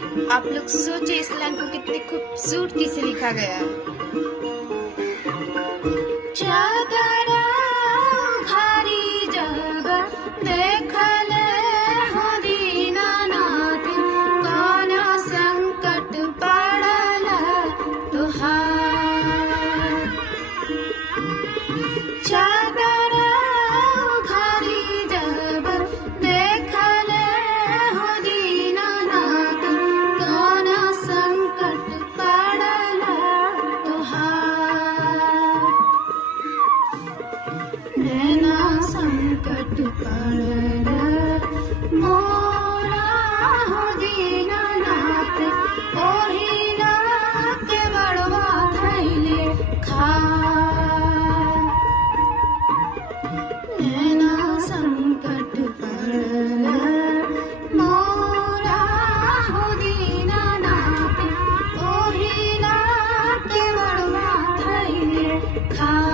आप लोग सोचे इस लाइन को कितनी खूबसूरती से लिखा गया है। चादरा घारी जब देखले हो दीनानाथ, कौन संकट पड़ल तुहार। चादरा घारी जब देखले हो दीनानाथ, कौन संकट पड़ल तुहार। नैना संकट पड़ल मोरा हो दीनानाथ, ओहिला के बड़वा धैले खार। नैना संकट पड़ल मोरा हो दीनानाथ, ओहिला के बड़वा धैले खार।